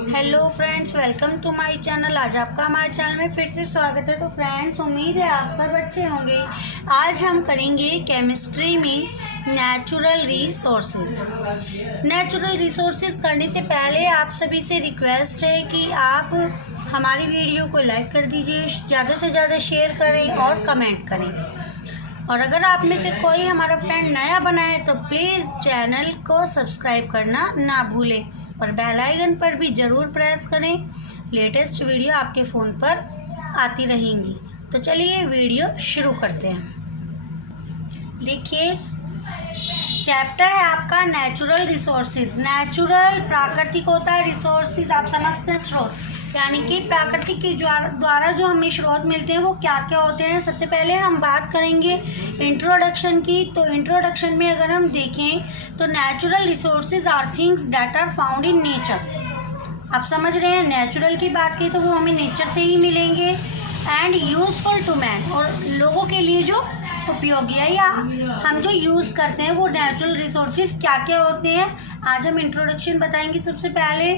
Hello friends, welcome to my channel. आज आपका हमारे चैनल में फिर से स्वागत है। तो फ्रेंड्स, उम्मीद है आप सब अच्छे होंगे। आज हम करेंगे केमिस्ट्री में नेचुरल रिसोर्सेज। नेचुरल रिसोर्सेज करने से पहले आप सभी से रिक्वेस्ट है कि आप हमारी वीडियो को लाइक कर दीजिए, ज़्यादा से ज़्यादा शेयर करें और कमेंट करें। और अगर आप में से कोई हमारा फ्रेंड नया बना है तो प्लीज़ चैनल को सब्सक्राइब करना ना भूलें और बेल आइकन पर भी ज़रूर प्रेस करें। लेटेस्ट वीडियो आपके फ़ोन पर आती रहेंगी। तो चलिए वीडियो शुरू करते हैं। देखिए, चैप्टर है आपका नेचुरल रिसोर्सेज। नेचुरल प्राकृतिक होता है, रिसोर्सेज आप समझते हैं स्रोत, यानी कि प्राकृतिक के द्वारा जो हमें स्रोत मिलते हैं वो क्या क्या होते हैं। सबसे पहले हम बात करेंगे इंट्रोडक्शन की। तो इंट्रोडक्शन में अगर हम देखें तो natural resources are things that are found in nature. आप समझ रहे हैं, नेचुरल की बात की तो वो हमें नेचर से ही मिलेंगे। एंड यूजफुल टू मैन, और लोगों के लिए जो उपयोगी है या हम जो यूज़ करते हैं वो नेचुरल रिसोर्सेज क्या क्या होते हैं। आज हम इंट्रोडक्शन बताएंगे। सबसे पहले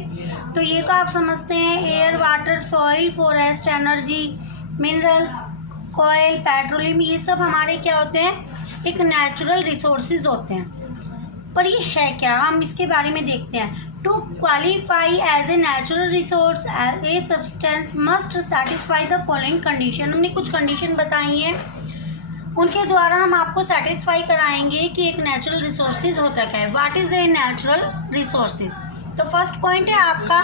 तो ये तो आप समझते हैं, air, water, soil, forest, energy, minerals, oil, petroleum, ये सब हमारे क्या होते हैं, एक नेचुरल रिसोर्सेज होते हैं। पर ये है क्या, हम इसके बारे में देखते हैं। To qualify as a natural resource a substance must satisfy the following condition. हमने कुछ कंडीशन बताई हैं, उनके द्वारा हम आपको सेटिस्फाई कराएंगे कि एक नेचुरल रिसोर्सेज होता क्या है। What is a natural resources. तो फर्स्ट पॉइंट है आपका,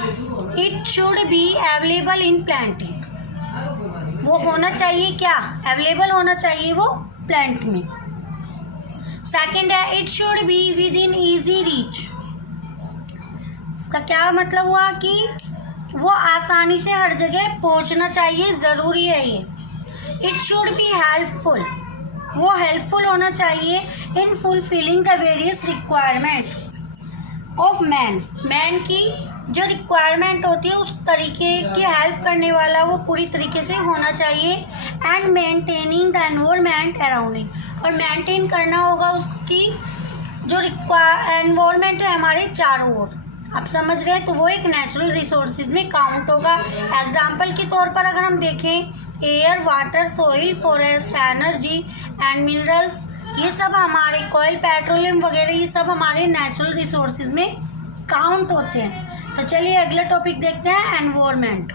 it should be available in plant. वो होना चाहिए क्या, अवेलेबल होना चाहिए वो प्लांट में। सेकंड है, it should be with in easy reach. इसका क्या मतलब हुआ कि वो आसानी से हर जगह पहुंचना चाहिए, ज़रूरी है ये। इट शुड बी हेल्पफुल, वो हेल्पफुल होना चाहिए in fulfilling the various requirement of man. Man की जो रिक्वायरमेंट होती है उस तरीके की हेल्प करने वाला वो पूरी तरीके से होना चाहिए। एंड मेंटेनिंग द एनवायरमेंट अराउंडिंग, और मेंटेन करना होगा उसकी जो एनवायरमेंट है हमारे चारों ओर। आप समझ गए, तो वो एक नेचुरल रिसोर्सेज में काउंट होगा। एग्जाम्पल के तौर पर अगर हम देखें, air, water, soil, forest, energy and minerals, ये सब हमारे ऑयल, पेट्रोलियम वगैरह, ये सब हमारे नेचुरल रिसोर्सेज में काउंट होते हैं। तो चलिए अगला टॉपिक देखते हैं, एनवायरमेंट।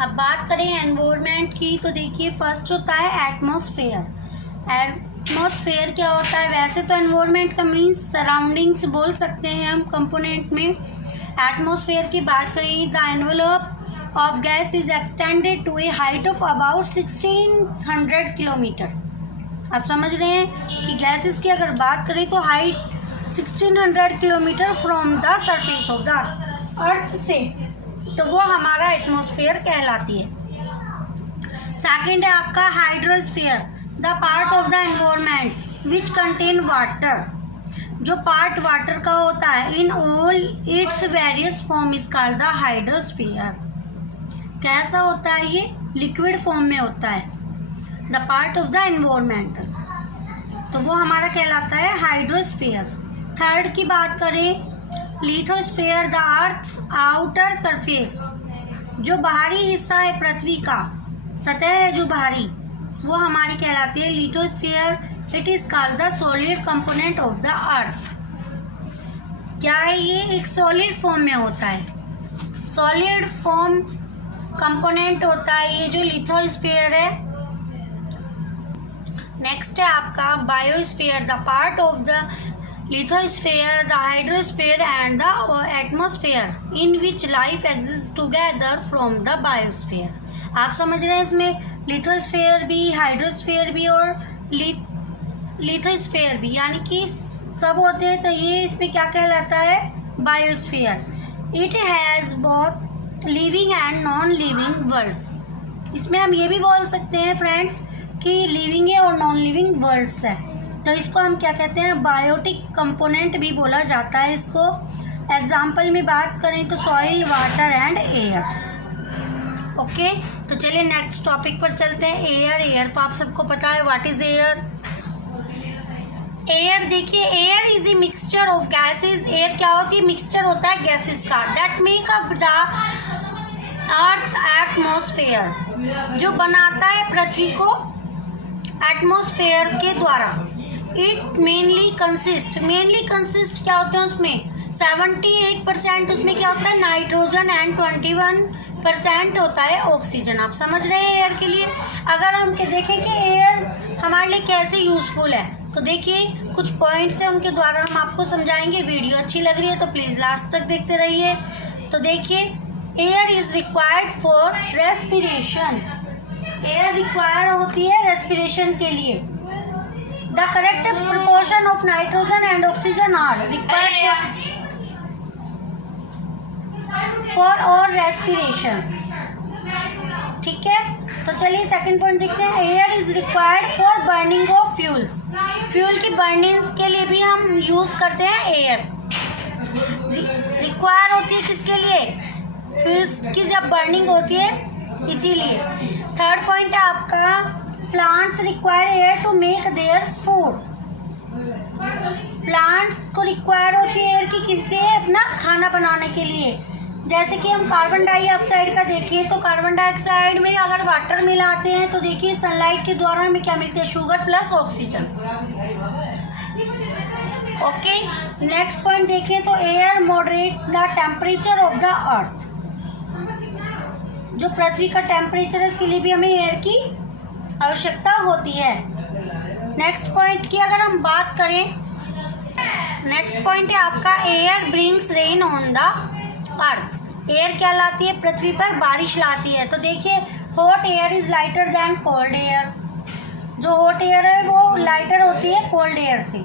अब बात करें एनवायरमेंट की तो देखिए, फर्स्ट होता है एटमॉस्फेयर। एटमॉस्फेयर क्या होता है, वैसे तो एनवायरमेंट का मीन्स सराउंडिंग्स बोल सकते हैं हम कंपोनेंट में। एटमॉस्फेयर की बात करें, the envelope of gas is extended to a height of about 1600 kilometre. आप समझ रहे हैं कि गैसेस की अगर बात करें तो height 1600 kilometre from the surface of the अर्थ से, तो वो हमारा एटमॉस्फेयर कहलाती है। सेकंड है आपका hydrosphere, the part of the environment which contain water. जो पार्ट वाटर का होता है in all its various form is called the hydrosphere. कैसा होता है ये, लिक्विड फॉर्म में होता है, the part of the environmental, तो वो हमारा कहलाता है हाइड्रोस्फीयर। थर्ड की बात करें, lithosphere, the earth outer surface, जो बाहरी हिस्सा है पृथ्वी का, सतह है जो बाहरी, वो हमारी कहलाती है lithosphere. It is called the solid component of the अर्थ। क्या है ये, एक सॉलिड फॉर्म में होता है, सॉलिड फॉर्म कंपोनेंट होता है ये जो लिथोस्फीयर है। नेक्स्ट है आपका biosphere, the part of the lithosphere, the hydrosphere and the atmosphere in which life exist together from the biosphere. आप समझ रहे हैं, इसमें लिथोस्फीयर भी, हाइड्रोस्फीयर भी और लिथोस्फीयर भी, यानी कि सब होते हैं, तो ये इसमें क्या कहलाता है, biosphere. It has both living and non living worlds. इसमें हम ये भी बोल सकते हैं फ्रेंड्स कि लिविंग है और नॉन लिविंग वर्ल्ड्स है, तो इसको हम क्या कहते हैं, बायोटिक कंपोनेंट भी बोला जाता है इसको। एग्जाम्पल में बात करें तो soil, water and air. Okay, तो चलिए नेक्स्ट टॉपिक पर चलते हैं, एयर। एयर तो आप सबको पता है, व्हाट इज एयर। एयर देखिए, air is a mixture of gases. Air क्या होती है? मिक्सचर होता है गैसेस का। That make up the earth atmosphere, जो बनाता है पृथ्वी को एटमॉस्फेयर के द्वारा। इट मेनली कंसिस्ट क्या होते हैं उसमें? 78% उसमें क्या होता है? नाइट्रोजन एंड 21% होता है ऑक्सीजन। आप समझ रहे हैं एयर के लिए? अगर हम देखें कि एयर हमारे लिए कैसे यूजफुल है, तो देखिए कुछ पॉइंट्स हैं, उनके द्वारा हम आपको समझाएंगे। वीडियो अच्छी लग रही है तो प्लीज़ लास्ट तक देखते रहिए। तो देखिए, air is required for respiration. Air require होती है रेस्पिरेशन के लिए। The correct proportion of nitrogen and oxygen are required for all respirations. ठीक है, तो चलिए सेकंड पॉइंट देखते हैं। Air is required for burning of fuels. Fuel की बर्निंग के लिए भी हम यूज करते हैं एयर। रिक्वायर होती है किसके लिए? फ्यूल्स की जब बर्निंग होती है, इसीलिए। थर्ड पॉइंट है आपका, plants require air to make their food. Plants को रिक्वायर होती है एयर की किस लिए? अपना खाना बनाने के लिए। जैसे कि हम कार्बन डाइऑक्साइड का देखिए, तो कार्बन डाइऑक्साइड में अगर वाटर मिलाते हैं तो देखिए सनलाइट के द्वारा हमें क्या मिलते हैं? Sugar plus oxygen. Okay, next point देखिए तो air moderate the temperature of the अर्थ। जो पृथ्वी का टेम्परेचर है, इसके लिए भी हमें एयर की आवश्यकता होती है। नेक्स्ट पॉइंट की अगर हम बात करें, नेक्स्ट पॉइंट है आपका, air brings rain on the earth. Air क्या लाती है? पृथ्वी पर बारिश लाती है। तो देखिए, hot air is lighter than cold air. जो हॉट एयर है वो लाइटर होती है कोल्ड एयर से।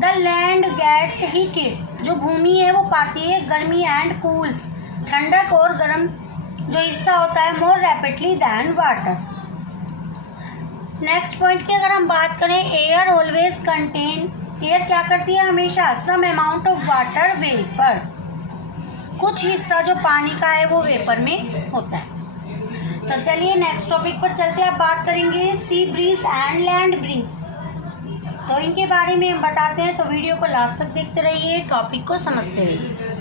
The land gets heated. जो भूमि है वो पाती है गर्मी एंड कूल्स, ठंडक और गर्म जो हिस्सा होता है, more rapidly than water. Next point की अगर हम बात करें, एयर ऑलवेज कंटेन। एयर क्या करती है? हमेशा some amount of water vapour. कुछ हिस्सा जो पानी का है वो वेपर में होता है। तो चलिए नेक्स्ट टॉपिक पर चलते हैं। अब बात करेंगे sea breeze and land breeze. तो इनके बारे में हम बताते हैं, तो वीडियो को लास्ट तक देखते रहिए, टॉपिक को समझते रहिए।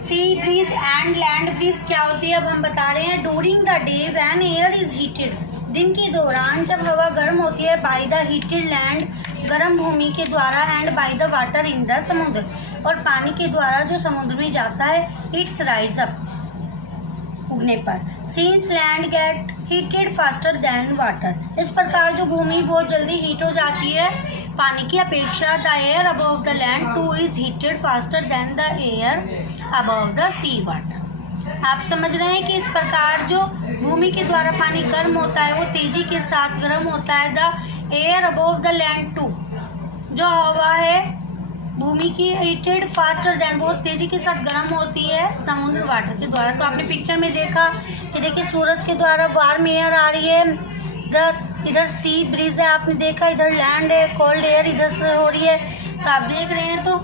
Sea breeze and land breeze क्या होती है अब हम बता रहे हैं। During the day when air is heated. दिन के दौरान जब हवा गर्म होती है, बाय द हीटेड लैंड, गर्म भूमि के द्वारा, and by the water in the समुद्र, और पानी के द्वारा जो समुद्र में जाता है, इट्स राइज अप उगने पर। Since land gate heated faster then water. इस प्रकार जो भूमि बहुत जल्दी हीट हो जाती है पानी की अपेक्षा। The air above the land too is heated faster than the air above द सी वाटर। आप समझ रहे हैं कि इस प्रकार जो भूमि के द्वारा पानी गर्म होता है वो तेजी के साथ गर्म होता है। The air above the land too, जो हवा है भूमि की, हीटेड फास्टर देन, बहुत तेजी के साथ गर्म होती है समुद्र वाटर के द्वारा। तो आपने पिक्चर में देखा कि देखिए सूरज के द्वारा वार्म एयर आ रही है, इधर सी ब्रीज है, आपने देखा इधर लैंड है, कोल्ड एयर इधर से हो रही है। तो आप देख रहे हैं। तो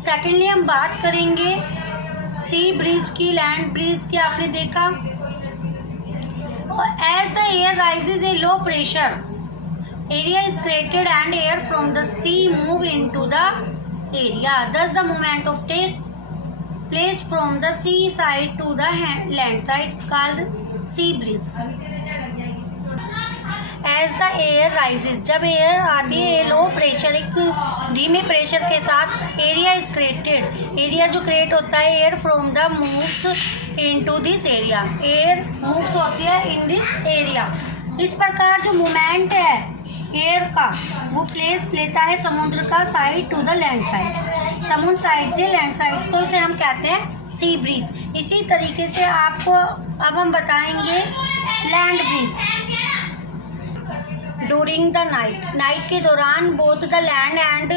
सेकेंडली हम बात करेंगे सी ब्रीज की, लैंड ब्रीज की। आपने देखा as the air rises a low pressure area is created and air from the sea move into the area. Thus the movement of take place from the sea side to the land side called sea breeze. As the air rises, जब air आती है low pressure, एक धीमे pressure के साथ, area is created. Area जो create होता है, air from the moves into this area. Air moves होती है इन दिस एरिया। इस प्रकार जो मूवमेंट है एयर का वो प्लेस लेता है समुद्र का side to the land side, समुद्र साइड से लैंड साइड, तो इसे हम कहते हैं सी ब्रीज। इसी तरीके से आपको अब हम बताएंगे land breeze. During the night, night के दौरान both the land and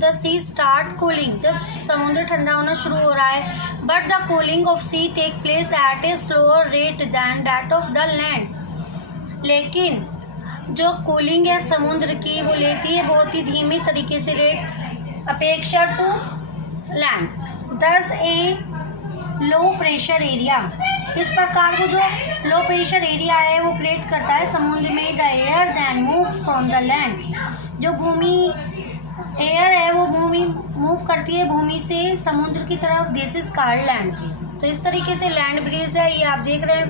the sea start cooling. जब समुद्र ठंडा होना शुरू हो रहा है, but the cooling of sea take place at a slower rate than that of the land. लेकिन जो कूलिंग है समुद्र की वो लेती है बहुत ही धीमी तरीके से रेट अपेक्षा टू लैंड। दस ए लो प्रेशर एरिया, इस प्रकार को जो लो प्रेशर एरिया है वो क्रिएट करता है समुद्र में the air than move from the land. जो भूमि मूव करती है भूमि से समुद्र की तरफ, this is called land breeze. तो इस तरीके से लैंड ब्रीज है, ये आप देख रहे हैं,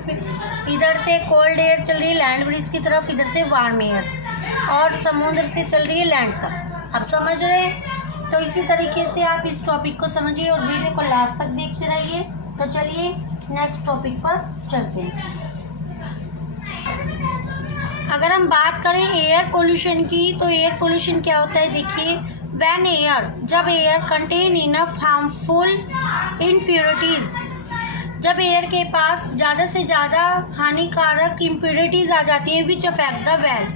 इधर से कोल्ड एयर चल रही है लैंड ब्रीज की तरफ, इधर से वार्म एयर, और समुद्र से चल रही है लैंड तक। आप समझ रहे हैं? तो इसी तरीके से आप इस टॉपिक को समझिए और वीडियो को लास्ट तक देखते रहिए। तो चलिए नेक्स्ट टॉपिक पर चलते हैं। अगर हम बात करें एयर पोल्यूशन की, तो एयर पोल्यूशन क्या होता है, देखिए, व्हेन एयर, जब air contain enough harmful impurities, जब एयर के पास ज़्यादा से ज़्यादा हानिकारक इम्प्योरिटीज आ जाती हैं, विच अफेक्ट द वेल,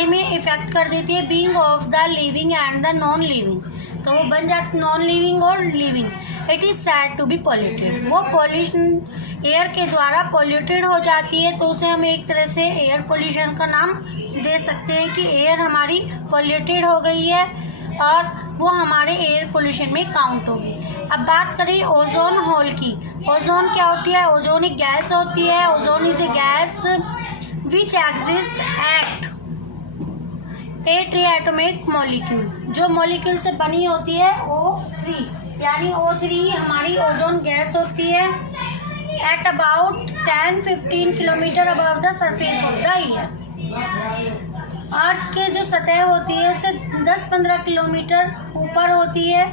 में इफेक्ट कर देती है being of the living and the non living, तो वो बन जाती नॉन लिविंग और living. It is said to be polluted, वो पॉल्यूशन एयर के द्वारा पॉल्यूटेड हो जाती है, तो उसे हम एक तरह से एयर पोल्यूशन का नाम दे सकते हैं कि एयर हमारी पॉल्यूटेड हो गई है और वो हमारे एयर पोल्यूशन में काउंट होगी। अब बात करें ओजोन होल की। ओजोन क्या होती है? ओजोन एक गैस होती है। Ozone is a gas which exist at a triatomic molecule, जो मॉलिक्यूल से बनी होती है O3, यानी O3 हमारी ओजोन गैस होती है at about 10-15 kilometre above the surface of the earth. Earth के जो सतह होती है उससे 10-15 किलोमीटर ऊपर होती है,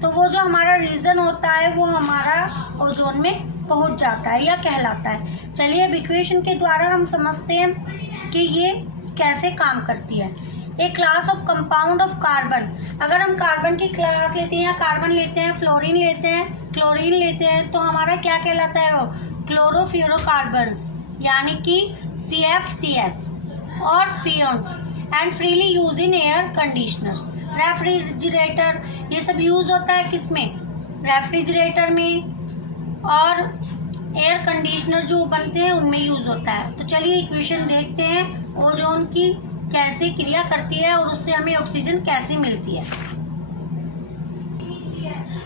तो वो जो हमारा रीजन होता है वो हमारा ओजोन में पहुंच जाता है या कहलाता है। चलिए अब इक्वेशन के द्वारा हम समझते हैं कि ये कैसे काम करती है। A class of compound of carbon, अगर हम कार्बन की क्लास लेते हैं या कार्बन लेते हैं, फ्लोरीन लेते हैं, क्लोरीन लेते हैं, तो हमारा क्या कहलाता है वो? क्लोरोफ्लोरोकार्बन्स, यानी कि CFCs और freons, and freely use in air conditioners, refrigerator, ये सब यूज होता है किसमें? रेफ्रिजरेटर में, और एयर कंडीशनर जो बनते हैं उनमें यूज होता है। तो चलिए इक्वेशन देखते हैं ओजोन की कैसे क्रिया करती है और उससे हमें ऑक्सीजन कैसे मिलती है।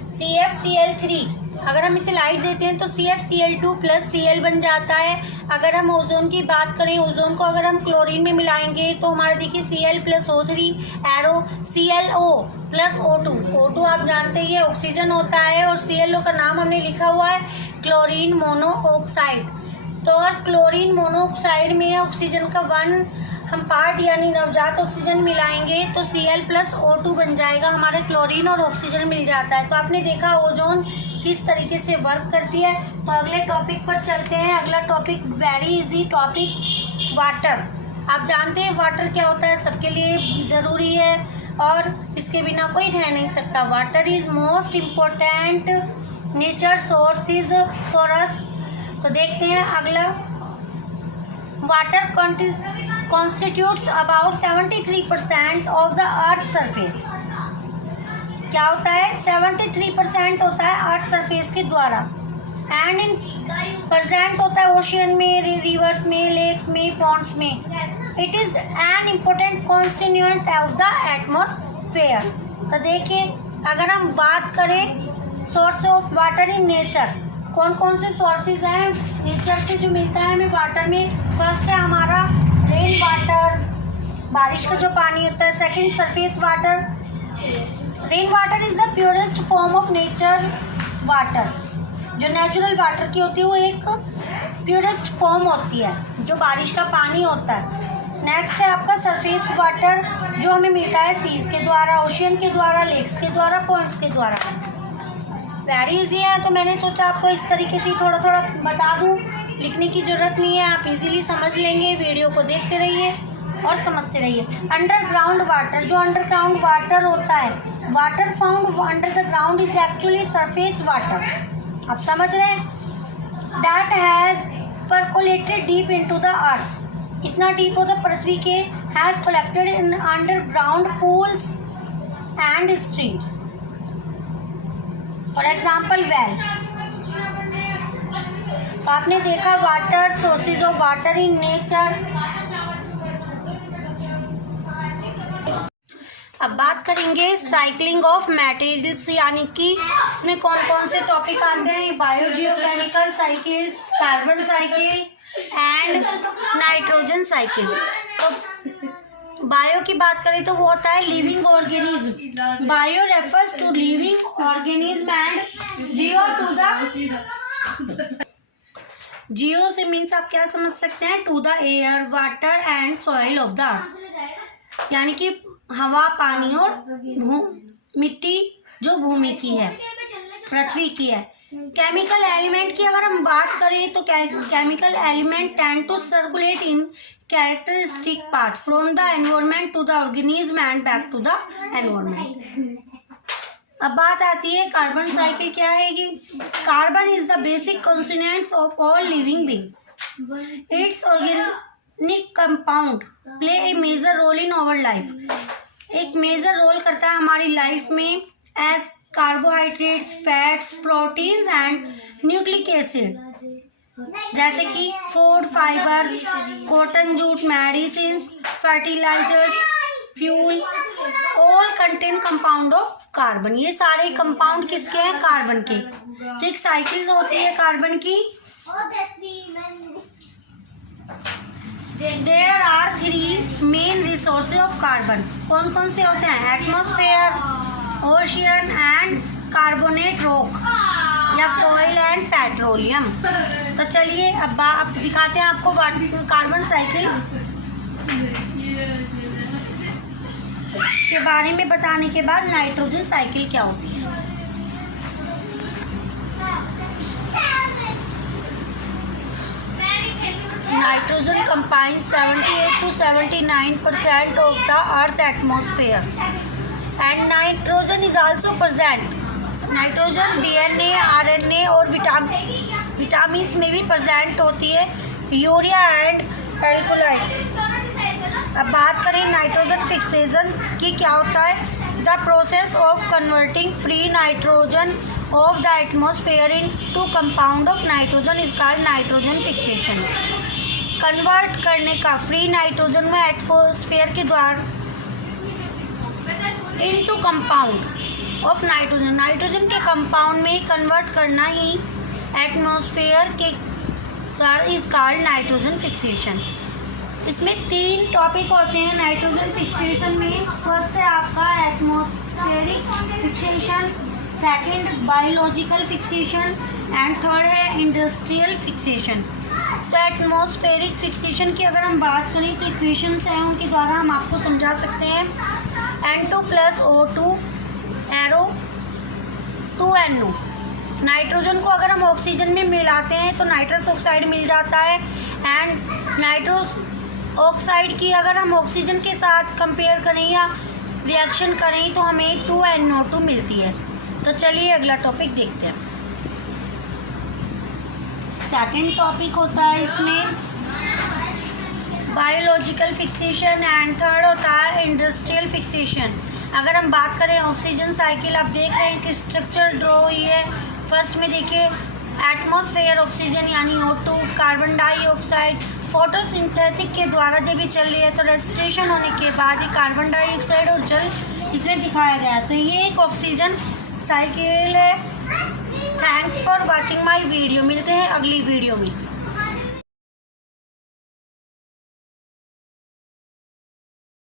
CFCl3, अगर हम इसे लाइट देते हैं तो CFCl2 प्लस Cl बन जाता है। अगर हम ओजोन की बात करें, ओजोन को अगर हम क्लोरीन में मिलाएंगे तो हमारा देखिए Cl plus O3 arrow ClO plus O2। O2 आप जानते ही है ऑक्सीजन होता है, और ClO का नाम हमने लिखा हुआ है क्लोरीन मोनोऑक्साइड। तो और क्लोरीन मोनोऑक्साइड में ऑक्सीजन का 1 हम पार्ट यानी नवजात ऑक्सीजन मिलाएंगे तो Cl प्लस O2 बन जाएगा, हमारे क्लोरीन और ऑक्सीजन मिल जाता है। तो आपने देखा ओजोन किस तरीके से वर्क करती है। तो अगले टॉपिक पर चलते हैं। अगला topic very easy topic, water. आप जानते हैं वाटर क्या होता है, सबके लिए ज़रूरी है और इसके बिना कोई रह नहीं सकता। Water is most important nature sources for us. तो देखते हैं अगला, water constitutes about 73% of the earth surface। क्या होता है? 73% होता है अर्थ सरफेस के द्वारा, एंड इन प्रेजेंट होता है ओशियन में, रिवर्स में, लेक्स में, पॉन्ड्स में। It is an important constituent of the atmosphere. तो देखिए अगर हम बात करें source of water in nature, कौन कौन से सोर्सेज हैं नेचर से जो मिलता है हमें वाटर में? फर्स्ट है हमारा रेन वाटर, बारिश का जो पानी होता है। Second surface water. Rain water is the purest form of nature water, जो नेचुरल वाटर की होती है वो एक प्योरेस्ट फॉर्म होती है जो बारिश का पानी होता है। नेक्स्ट है आपका सरफेस वाटर, जो हमें मिलता है सीज के द्वारा, ओशियन के द्वारा, लेक्स के द्वारा, पॉइंट्स के द्वारा। वेरी इजी है, तो मैंने सोचा आपको इस तरीके से थोड़ा थोड़ा बता दूं, लिखने की ज़रूरत नहीं है, आप इजीली समझ लेंगे। वीडियो को देखते रहिए और समझते रहिए। अंडरग्राउंड वाटर, जो अंडरग्राउंड वाटर होता है, water found under the ground is actually surface water. आप समझ रहे हैं? That has percolated deep into the earth, कितना डीप होता है पृथ्वी के, has collected in underground pools and streams. For example well. तो आपने देखा water, sources of water in nature. अब बात करेंगे साइक्लिंग ऑफ मटेरियल्स, यानी कि इसमें कौन कौन से टॉपिक आते हैं? Biogeochemical cycles, carbon cycle and nitrogen cycle. तो बायो की बात करें तो वो होता है living organism. Bio refers to living organism and geo to the geo से मीन्स आप क्या समझ सकते हैं, to the air water and soil of the earth, यानी कि हवा पानी और मिट्टी जो भूमि की है, पृथ्वी की है। केमिकल एलिमेंट की अगर हम बात करें तो chemical element tend to circulate in characteristic path from the environment to the organism and back to the environment. अब बात आती है कार्बन साइकिल क्या है। कि carbon is the basic constituents of all living beings. Its organic compound play a major role in our life. एक major role करता है हमारी लाइफ में as carbohydrates, fats, proteins and nucleic acid, जैसे कि food, fibre, cotton, jute, medicine, fertilisers, fuel, all contain compound of carbon. ये सारे compound किसके हैं, कार्बन के। तो एक साइकिल होती है कार्बन की। There are 3 main resources of carbon. कौन कौन से होते हैं, atmosphere, ocean and carbonate rock या ऑयल एंड पेट्रोलियम। तो चलिए अब दिखाते हैं आपको कार्बन साइकिल के बारे में बताने के बाद नाइट्रोजन साइकिल क्या होती है। Nitrogen comprises 78 to 79% of the earth atmosphere and nitrogen is also present. Nitrogen DNA, RNA और विटामिन्स में भी प्रेजेंट होती है, यूरिया एंड एल्कोलाइड्स। अब बात करें नाइट्रोजन फिक्सेशन की, क्या होता है, the process of converting free nitrogen of the atmosphere into compound of nitrogen is called nitrogen fixation. Convert करने का फ्री नाइट्रोजन में एटमॉस्फेयर के द्वारा into compound of nitrogen, nitrogen के कंपाउंड में कन्वर्ट करना ही एटमॉस्फेयर के द्वारा इज कॉल्ड नाइट्रोजन फिक्सेशन। इसमें 3 टॉपिक होते हैं नाइट्रोजन फिक्सेशन में। फर्स्ट है आपका atmospheric fixation, second biological fixation and third है इंडस्ट्रियल फिक्सेशन। तो एटमॉस्फेरिक फिक्सेशन की अगर हम बात करें तो इक्वेशंस हैं, उनके द्वारा हम आपको समझा सकते हैं। N2 + O2 arrow 2NO। Nitrogen को अगर हम ऑक्सीजन में मिलाते हैं तो नाइट्रस ऑक्साइड मिल जाता है, एंड नाइट्रोस ऑक्साइड की अगर हम ऑक्सीजन के साथ कंपेयर करें या रिएक्शन करें तो हमें 2NO2 मिलती है। तो चलिए अगला टॉपिक देखते हैं। सेकंड टॉपिक होता है इसमें बायोलॉजिकल फिक्सेशन एंड थर्ड होता है इंडस्ट्रियल फिक्सेशन। अगर हम बात करें ऑक्सीजन साइकिल, आप देख रहे हैं कि स्ट्रक्चर ड्रॉ हुई है। फर्स्ट में देखिए एटमॉस्फेयर ऑक्सीजन यानी O2, कार्बन डाइऑक्साइड फोटोसिंथेटिक के द्वारा जब भी चल रही है तो रेस्पिरेशन होने के बाद ये कार्बन डाइऑक्साइड और जल इसमें दिखाया गया। तो ये एक ऑक्सीजन साइकिल है। Thanks for watching my video. मिलते हैं अगली वीडियो में।